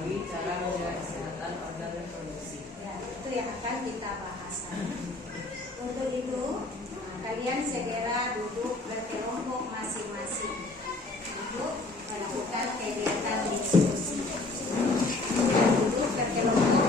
mengetahui cara menjaga kesehatan organ reproduksi. Ya, itu yang akan kita bahas. Untuk itu, kalian segera duduk berkelompok masing-masing untuk melakukan kegiatan diskusi. Duduk berkelompok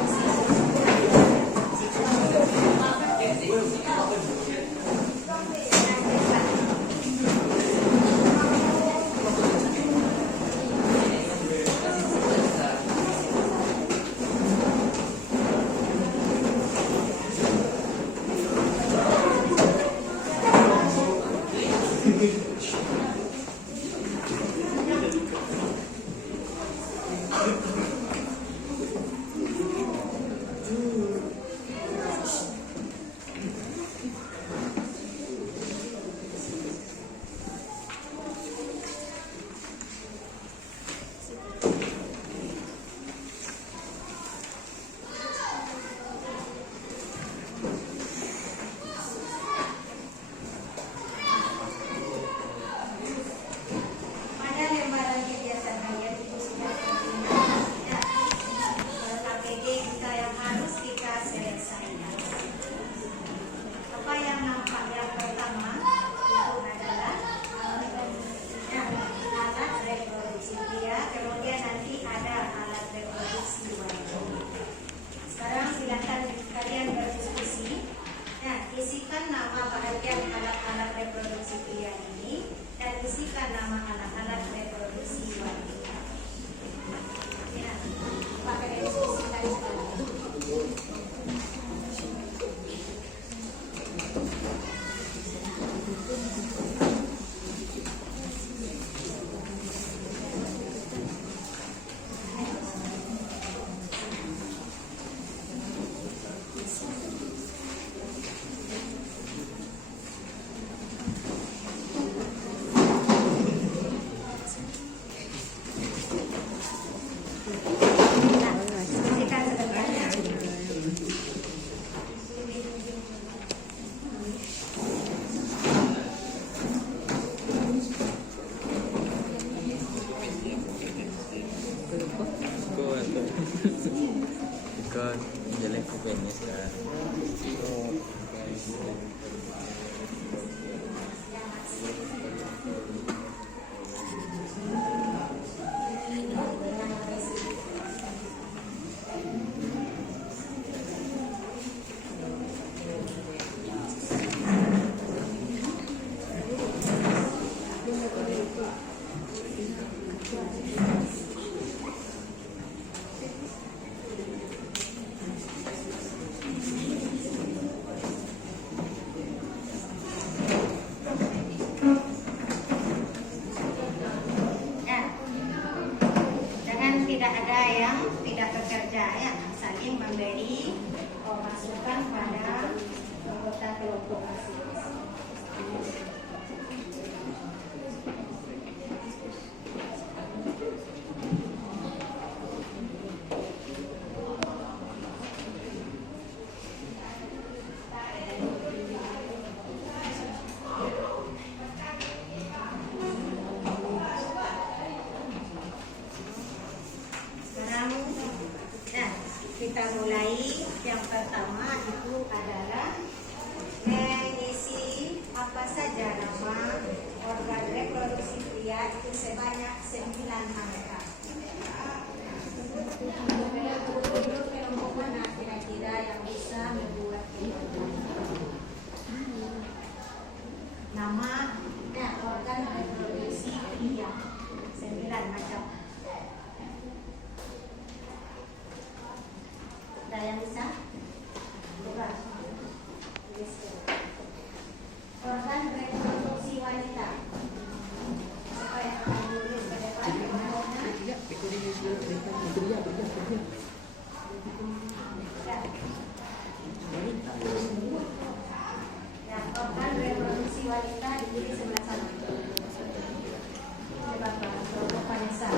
Ikut jelek kupingnya sekarang. tidak ada yang tidak bekerja, ya, saling memberi masukan pada anggota kelompok masing-masing. Kita mulai. Yang pertama itu adalah mengisi apa saja nama organ reproduksi pria itu sebanyak 9 angka. Kelompok mana kira-kira yang bisa membuat nama organ reproduksi pria 9 macam. Ada yang bisa? Coba. Organ reproduksi wanita. Siapa yang akan menulis ke depan? Ya, organ reproduksi wanita dipilih sebelah sana. Coba Pak Vanessa.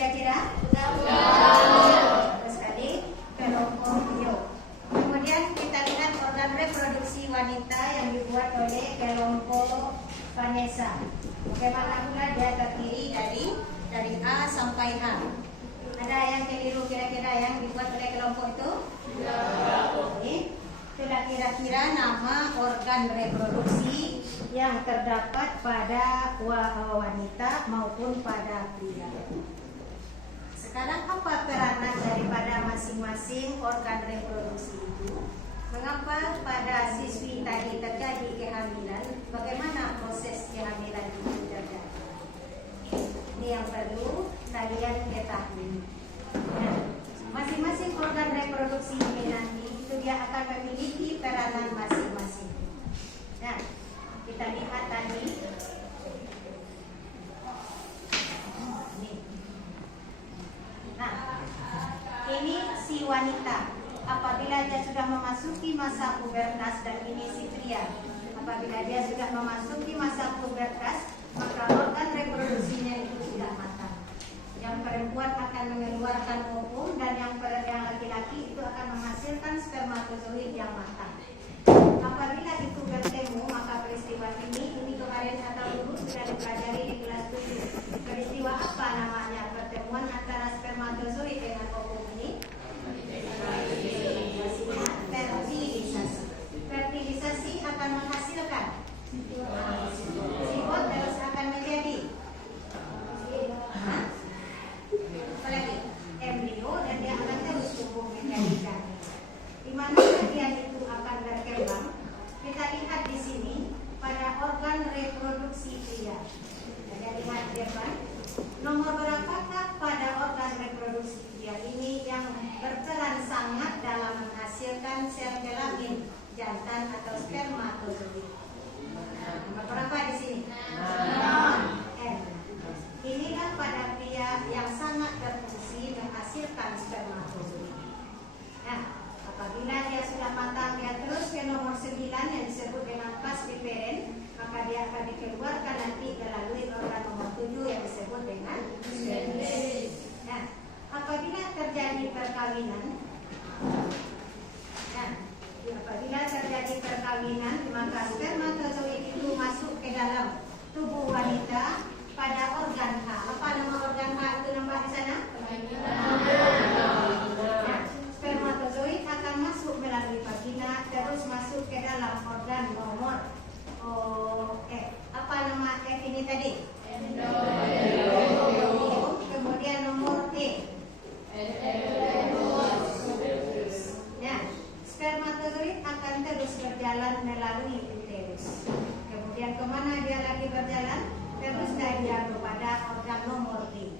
kira-kira? Terus tadi kelompok bio. Kemudian kita lihat organ reproduksi wanita yang dibuat oleh kelompok Vanessa. Bagaimana pula dia terdiri dari A sampai H. Ada yang keliru kira-kira yang dibuat oleh kelompok itu? Oke. Itulah kira-kira nama organ reproduksi yang terdapat pada wanita maupun pada pria. Sekarang apa peranan daripada masing-masing organ reproduksi itu? Mengapa pada siswi tadi terjadi kehamilan? Bagaimana proses kehamilan itu terjadi? Ini yang perlu kalian ketahui. Nah, masing-masing organ reproduksi ini nanti itu dia akan memiliki peranan masing-masing. Nah, kita lihat tadi. Nah, ini si wanita. Apabila dia sudah memasuki masa pubertas, dan ini si pria. Apabila dia sudah memasuki masa pubertas, maka organ reproduksinya itu sudah matang. Yang perempuan akan mengeluarkan ovum dan yang laki-laki itu akan menghasilkan spermatozoid yang matang. Apabila itu bertemu, maka peristiwa ini kemarin atau dulu sudah dipelajari di kelas 7. Peristiwa apa namanya pertemuan antara spermatozoid dengan ovum ini? Fertilisasi. Fertilisasi akan menghasilkan zigot, terus akan menjadi apalagi embrio, dan dia akan terus tumbuh menjadi janin. Di mana bagian itu akan berkembang? Kita lihat di sini pada organ reproduksi pria. Kita lihat di depan. Nomor berapakah pada organ reproduksi pria ini yang berperan sangat dalam menghasilkan sel kelamin jantan atau spermatozoid? Nomor berapa di sini? N. Inilah pada pria yang sangat berfungsi menghasilkan spermatozoid. Nah, apabila dia sudah matang, dia terus ke nomor 9 yang disebut dengan vas deferens, maka dia akan dikeluarkan nanti melalui organ nomor 7 yang disebut dengan cervix. Nah, apabila terjadi perkawinan, maka spermatozoid itu masuk ke dalam tubuh wanita pada organ H. Apa nama organ H itu nampak di sana? Nah, spermatozoid akan masuk melalui vagina, terus masuk ke dalam organ nomor apa nama F ini tadi? Kemudian nomor E. Nah, spermatozoid akan terus berjalan melalui uterus. Kemudian kemana dia lagi berjalan? Terus dia kepada organ nomor D.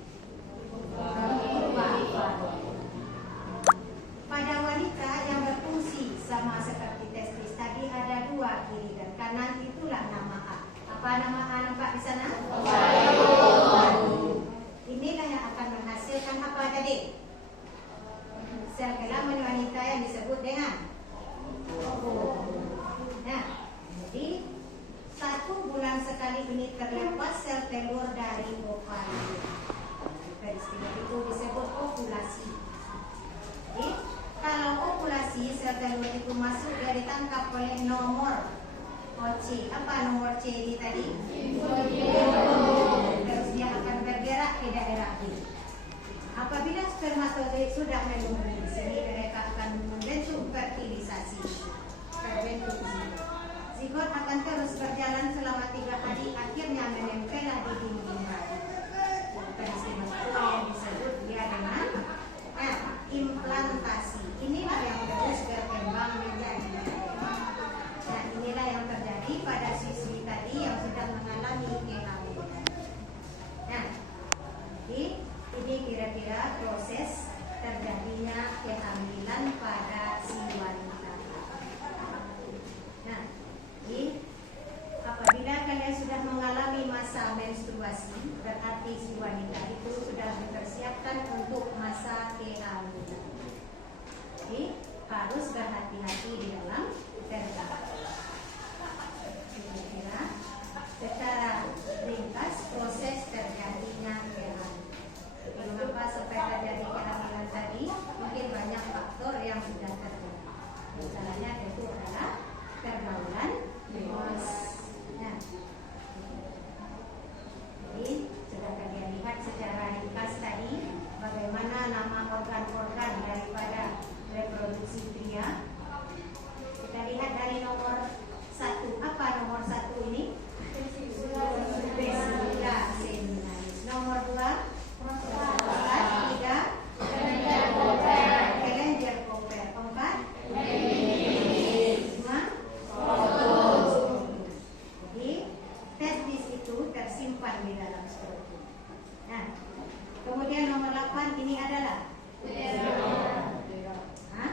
Pada wanita yang berfungsi sama seperti testis tadi ada dua, kiri dan kanan, itulah nama A. Apa nama A nampak di sana? Inilah yang akan menghasilkan apa tadi? Sel kelamin wanita yang disebut dengan ovum. Nah, jadi 1 bulan sekali ini terlepas sel telur dari ovarium. Peristiwa itu disebut ovulasi. Jadi, kalau ovulasi sel telur itu masuk, dia ditangkap oleh nomor C. Apa nomor C ini tadi? Terus dia akan bergerak ke daerah B. Apabila spermatozoid sudah memenuhi di sini, mereka akan membentuk fertilisasi. Terbentuk zigot. Zigot akan terus berjalan selama 3 hari, akhirnya menempel di dinding bayi. Peristiwa itu yang disebut dia dengan implantasi. Inilah yang terus berkembang menjadi. Nah, inilah yang terjadi pada siswi tadi yang sudah mengalami kehamilan. Nah, ini kira-kira proses terjadinya kehamilan pada si wanita. Nah, apabila kalian sudah mengalami masa menstruasi, berarti si wanita itu sudah dipersiapkan untuk masa kehamilan. Jadi harus berhati-hati di dalam berkah. Kira-kira secara ringkas proses terjadinya kehamilan. teman ini adalah? Hah?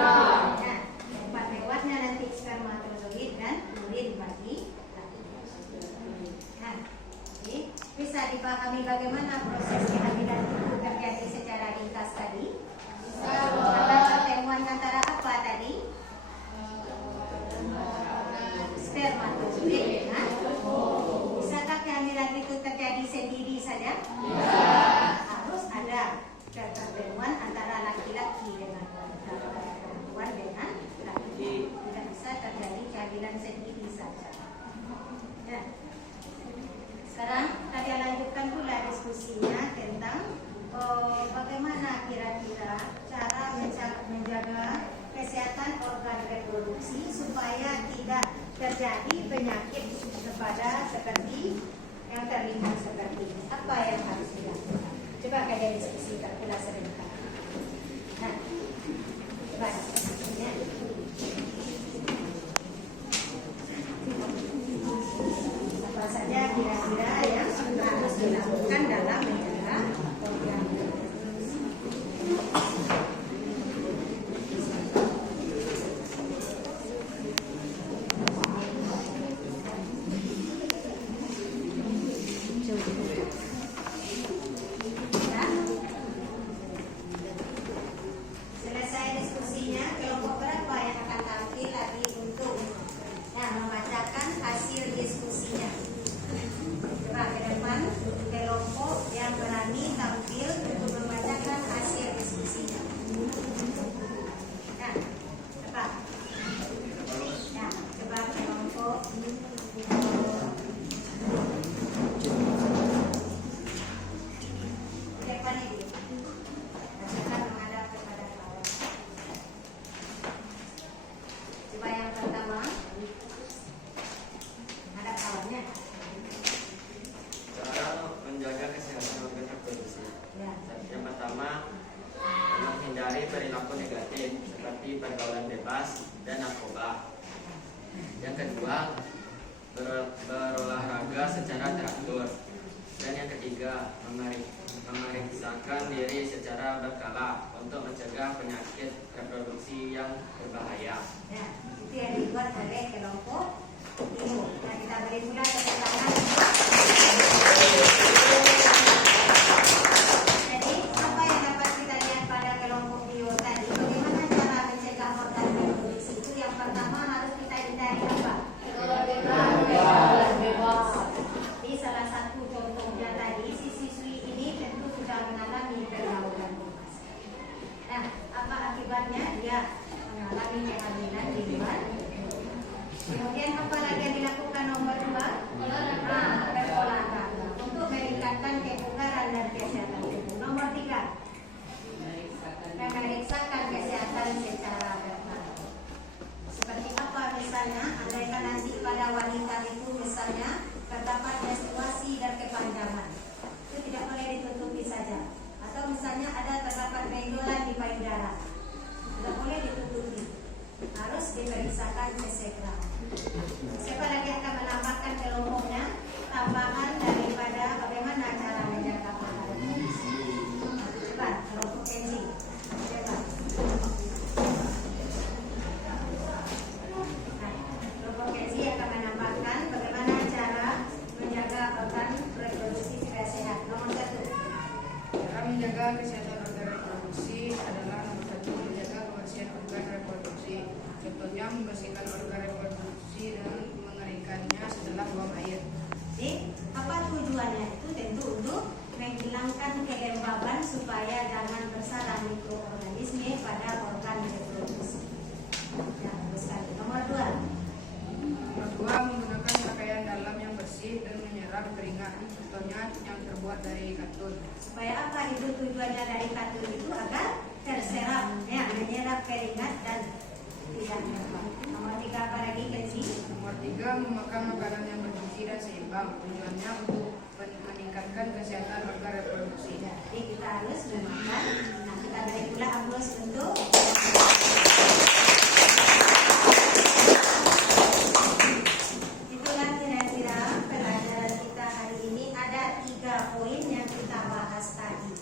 Nah, tempat lewatnya nanti spermatozoid dan urin bagi laki-laki. Nah, jadi bisa dipahami bagaimana proses kehamilan itu terjadi secara ringkas tadi? Kata pertemuan antara apa tadi? Spermatozoid dengan bisakah kehamilan itu terjadi sendiri saja? Harus ada pertemuan antara laki-laki dengan wanita, perempuan dengan laki-laki. Tidak bisa terjadi kehamilan sendiri saja. Nah, sekarang kita lanjutkan pula diskusinya tentang bagaimana kira-kira cara menjaga kesehatan organ reproduksi supaya tidak terjadi penyakit kepada seperti yang terlihat seperti ini. Apa yang harus dilakukan? Coba kita diskusi pula sebentar. Nah, coba diskusinya. Apa saja kira-kira yang harus dilakukan dalam menjaga organ reproduksi? Selesai diskusinya, kelompok berapa yang akan tampil lagi untuk membacakan hasil diskusinya? Coba ke depan, kelompok yang berani tampil untuk membacakan hasil diskusinya. Nah, coba. Nah, coba kelompok. Depan ini. Bacakan menghadap kepada kawan. Coba yang pertama, hadap kawannya. Cara menjaga kesehatan organ reproduksi. Ya. Yang pertama, menghindari perilaku negatif seperti pergaulan bebas dan narkoba. Yang kedua, berolahraga secara teratur. Dan yang ketiga, memeriksakan diri secara berkala untuk mencegah penyakit reproduksi yang berbahaya. Ya, itu yang dibuat oleh kelompok timur. Nah, kita beri pula tepuk tangan. Jadi, apa yang dapat kita lihat pada kelompok bio tadi? Bagaimana cara mencegah organ reproduksi itu? Yang pertama harus kita hindari apa? Di salah satu contohnya tadi, si siswi ini tentu sudah mengalami pergaulan bebas. Nah, apa akibatnya? Dia mengalami kehamilan di luar. Kemudian apa lagi yang dilakukan nomor 2? Berolahraga untuk meningkatkan kebugaran dan kesehatan tubuh. Nomor 3, memeriksakan kesehatan secara berkala. Seperti apa misalnya? Andaikan nanti pada wanita itu misalnya terdapat menstruasi dan kepanjangan, itu tidak boleh ditutupi saja. Atau misalnya terdapat benjolan di payudara, tidak boleh ditutupi, harus diperiksakan sesegera. Siapa lagi akan menambahkan kelompoknya tambahan daripada bagaimana cara menjaga organ reproduksi? Coba kelompok Kenzi. Coba. Nah, kelompok Kenzi akan menambahkan bagaimana cara menjaga organ reproduksi supaya sehat. Nomor 1. Cara menjaga kesehatan organ reproduksi adalah nomor 1, menjaga kebersihan organ reproduksi. Contohnya membersihkan organ reproduksi dan mengeringkannya setelah buang air. Jadi, apa tujuannya? Itu tentu untuk menghilangkan kelembaban supaya jangan bersarang mikroorganisme pada organ reproduksi. Ya, teruskan. Nomor 2. Nomor 2, menggunakan pakaian dalam yang bersih dan menyerap keringat. Contohnya yang terbuat dari katun. Supaya apa itu tujuannya dari katun itu? Agar terserap, ya, menyerap keringat dan tidak lembab. Nomor 3 apa lagi, Kenzi? Nomor 3, memakan makanan yang bergizi dan seimbang. Tujuannya untuk meningkatkan kesehatan organ reproduksi. Jadi kita harus memakan. Nah, kita beri pula aplaus untuk itulah kira-kira pelajaran kita hari ini. Ada 3 poin yang kita bahas tadi.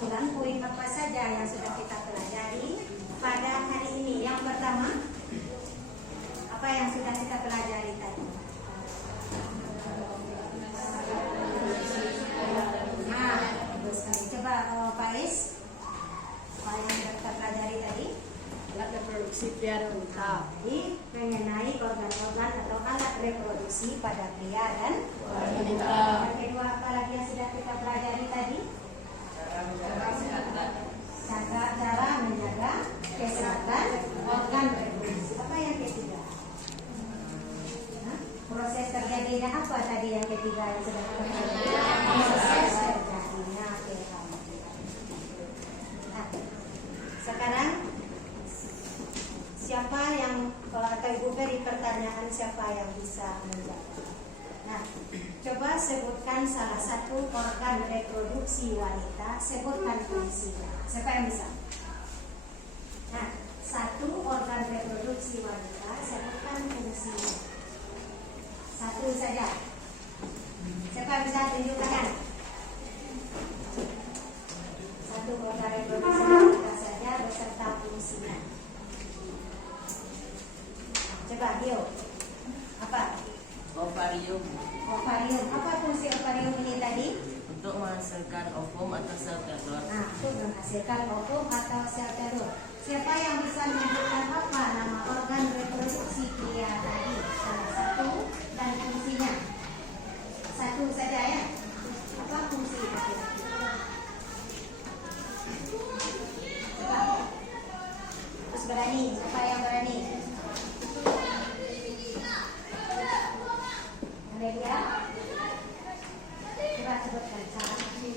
ulang poin apa saja yang sudah kita pelajari pada hari ini. Yang pertama, apa yang sudah kita pelajari tadi? Nah, bagus sekali. Coba Pak Is, apa yang sudah kita pelajari tadi? Alat reproduksi pria dan wanita. Jadi mengenai organ-organ atau alat reproduksi pada pria dan Wanita. yang kedua, apa lagi yang sudah kita pelajari tadi? Cara menjaga kesehatan organ reproduksi. Apa yang ketiga? Hah? Proses terjadinya apa tadi yang ketiga yang sudah kita pelajari? Proses terjadinya kehamilan. Nah, sekarang siapa yang atau Ibu beri pertanyaan siapa yang bisa menjawab? Nah, coba sebutkan salah satu organ reproduksi wanita, sebutkan fungsinya. Siapa yang bisa? Nah, satu organ reproduksi wanita, sebutkan fungsinya. Satu saja. Siapa yang bisa tunjukkan? Satu organ reproduksi wanita saja beserta fungsinya. Coba, Dio. Apa? Ovarium Ovarium. Apa fungsi ovarium ini tadi? untuk menghasilkan ovum atau sel telur. Nah, untuk menghasilkan ovum atau sel telur. Siapa yang bisa menyebutkan apa nama organ reproduksi pria tadi? Salah satu dan fungsinya. Satu saja ya. Apa fungsi laki-laki? Coba. Terus berani. Siapa yang berani? Ada dia? Coba sebutkan salah satu.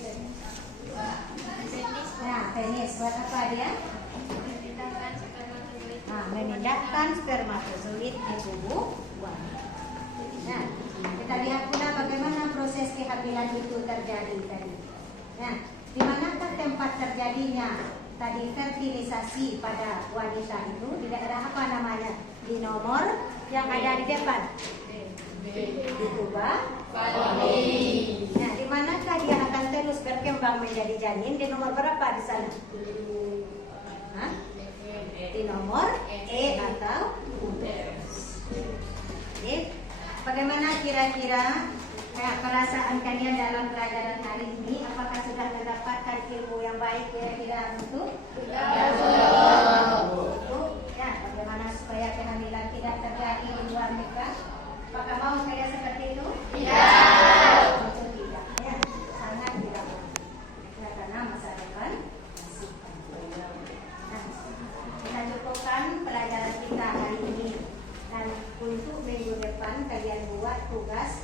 Nah, penis buat apa dia? Nah, memindahkan spermatozoid di tubuh wanita. Nah, kita lihat pula bagaimana proses kehamilan itu terjadi tadi. Nah, di manakah tempat terjadinya tadi fertilisasi pada wanita itu? Di daerah apa namanya? Di nomor yang ada di depan. Di tuba. Nah, di manakah dia akan terus berkembang menjadi janin? Di nomor berapa di sana? Hah? Di nomor E atau U. Jadi, bagaimana kira-kira perasaan kalian dalam pelajaran hari ini? Apakah sudah mendapatkan ilmu yang baik kira-kira untuk? Ya, bagaimana supaya kehamilan tidak terjadi di luar nikah? Apakah mau saya seperti itu? Tentu tidak. Ya, sangat tidak mau. Ya, karena masa depan masih panjang. Nah, kita cukupkan pelajaran kita hari ini. Dan untuk minggu depan kalian buat tugas